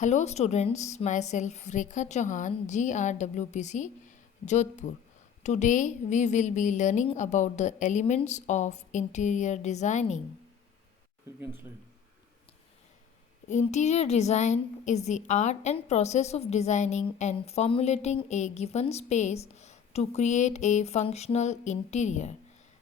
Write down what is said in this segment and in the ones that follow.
Hello students, myself Rekha Chauhan, GRWPC, Jodhpur. Today we will be learning about the elements of interior designing. Interior design is the art and process of designing and formulating a given space to create a functional interior.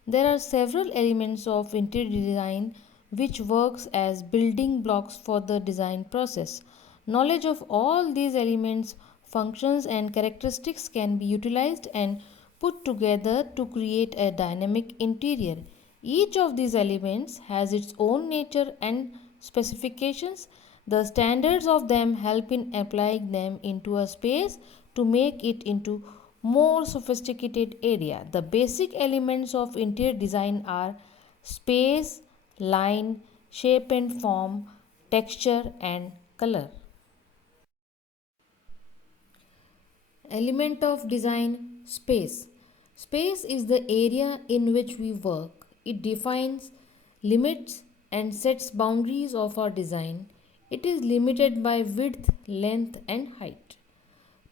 There are several elements of interior design which works as building blocks for the design process. Knowledge of all these elements, functions and characteristics can be utilized and put together to create a dynamic interior. Each of these elements has its own nature and specifications. The standards of them help in applying them into a space to make it into more sophisticated area. The basic elements of interior design are space, line, shape and form, texture and color. Element of design: space. Space is the area in which we work. It defines, limits, and sets boundaries of our design. It is limited by width, length, and height.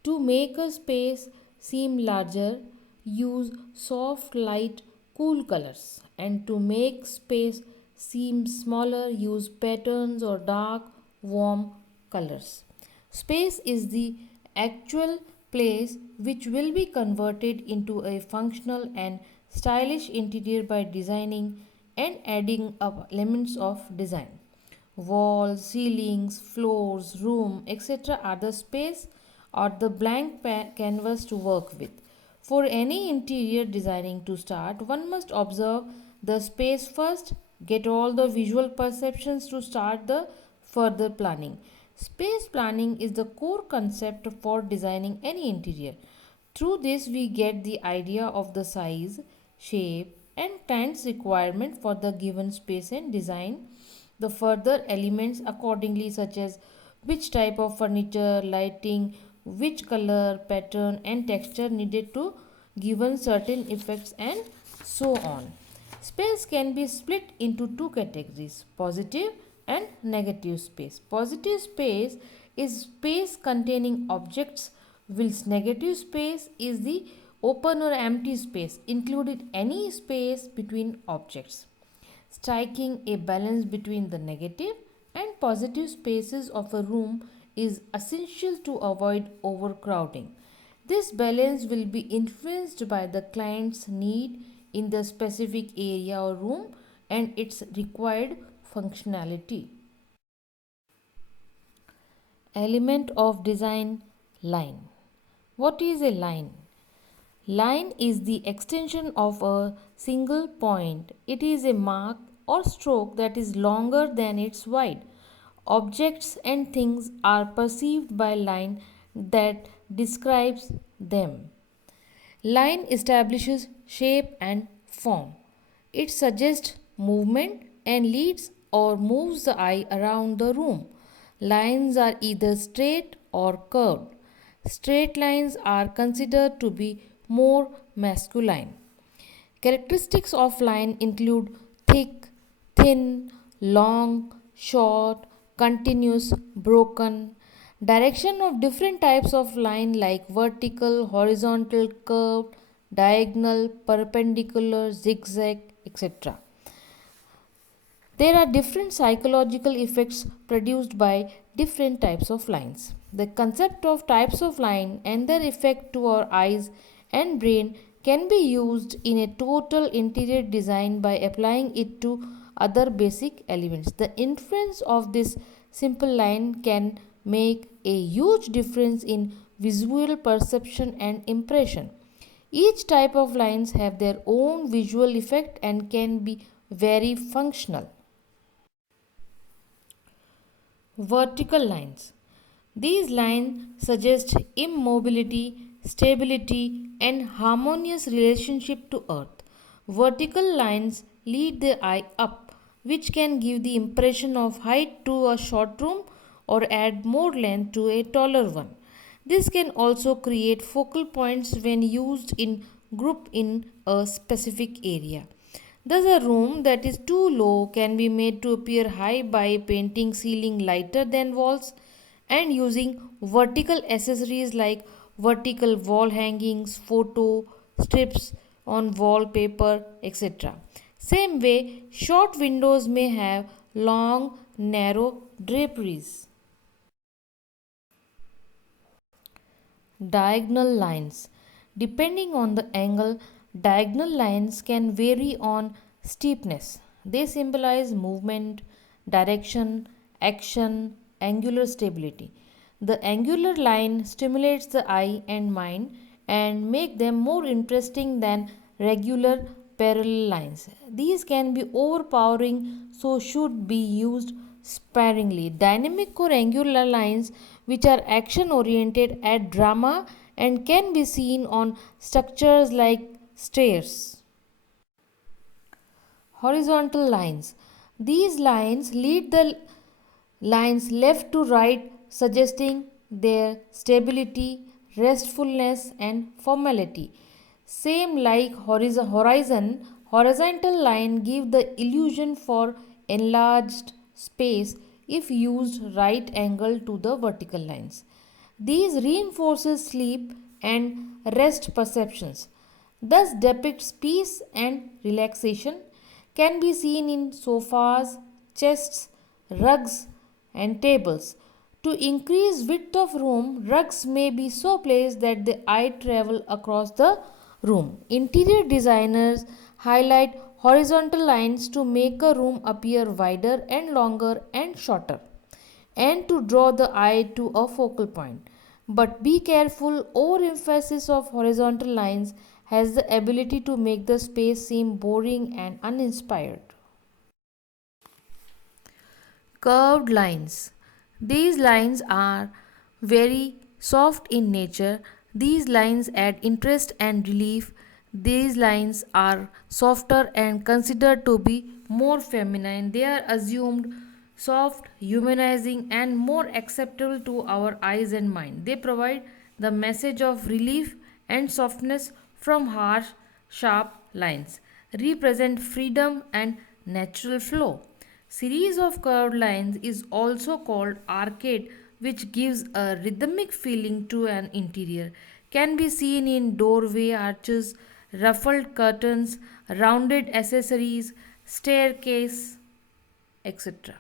To make a space seem larger, use soft, light, cool colors. And to make space seem smaller, use patterns or dark, warm colors. Space is the actual place which will be converted into a functional and stylish interior by designing and adding up elements of design. Walls, ceilings, floors, room, etc. are the space or the blank canvas to work with. For any interior designing to start, one must observe the space first, get all the visual perceptions to start the further planning. Space planning is the core concept for designing any interior. Through this, we get the idea of the size, shape, and times requirement for the given space and design the further elements accordingly, such as which type of furniture, lighting, which color, pattern, and texture needed to given certain effects, and so on. Space can be split into two categories: positive and negative space. Positive space is space containing objects, whilst negative space is the open or empty space, including any space between objects. Striking a balance between the negative and positive spaces of a room is essential to avoid overcrowding. This balance will be influenced by the client's need in the specific area or room and its required functionality. Element of design: line. What is a line? Line is the extension of a single point. It is a mark or stroke that is longer than its wide. Objects and things are perceived by line that describes them. Line establishes shape and form. It suggests movement and leads or moves the eye around the room. Lines are either straight or curved. Straight lines are considered to be more masculine. Characteristics of line include thick, thin, long, short, continuous, broken. Direction of different types of line like vertical, horizontal, curved, diagonal, perpendicular, zigzag, etc. There are different psychological effects produced by different types of lines. The concept of types of line and their effect to our eyes and brain can be used in a total interior design by applying it to other basic elements. The influence of this simple line can make a huge difference in visual perception and impression. Each type of lines have their own visual effect and can be very functional. Vertical lines. These lines suggest immobility, stability, and harmonious relationship to earth. Vertical lines lead the eye up, which can give the impression of height to a short room or add more length to a taller one. This can also create focal points when used in group in a specific area. Thus, a room that is too low can be made to appear high by painting ceiling lighter than walls. and using vertical accessories like vertical wall hangings, photo strips on wallpaper, etc. Same way, short windows may have long, narrow draperies. Diagonal lines. Depending on the angle, diagonal lines can vary on steepness. They symbolize movement, direction, action, angular stability. The angular line stimulates the eye and mind and make them more interesting than regular parallel lines. These can be overpowering, so should be used sparingly. Dynamic or angular lines, which are action oriented, add drama and can be seen on structures like stairs. Horizontal lines. These lines lead the lines left to right, suggesting their stability, restfulness, and formality. Same like horizontal line give the illusion for enlarged space if used right angle to the vertical lines. These reinforces sleep and rest perceptions, thus depicts peace and relaxation, can be seen in sofas, chests, rugs, and tables. To increase width of room, rugs may be so placed that the eye travel across the room. Interior designers highlight horizontal lines to make a room appear wider and longer and shorter, and to draw the eye to a focal point. But be careful, overemphasis of horizontal lines has the ability to make the space seem boring and uninspired. Curved lines. These lines are very soft in nature. These lines add interest and relief. These lines are softer and considered to be more feminine. They are assumed soft, humanizing, and more acceptable to our eyes and mind. They provide the message of relief and softness from harsh, sharp lines, represent freedom and natural flow. Series of curved lines is also called arcade, which gives a rhythmic feeling to an interior. Can be seen in doorway arches, ruffled curtains, rounded accessories, staircase, etc.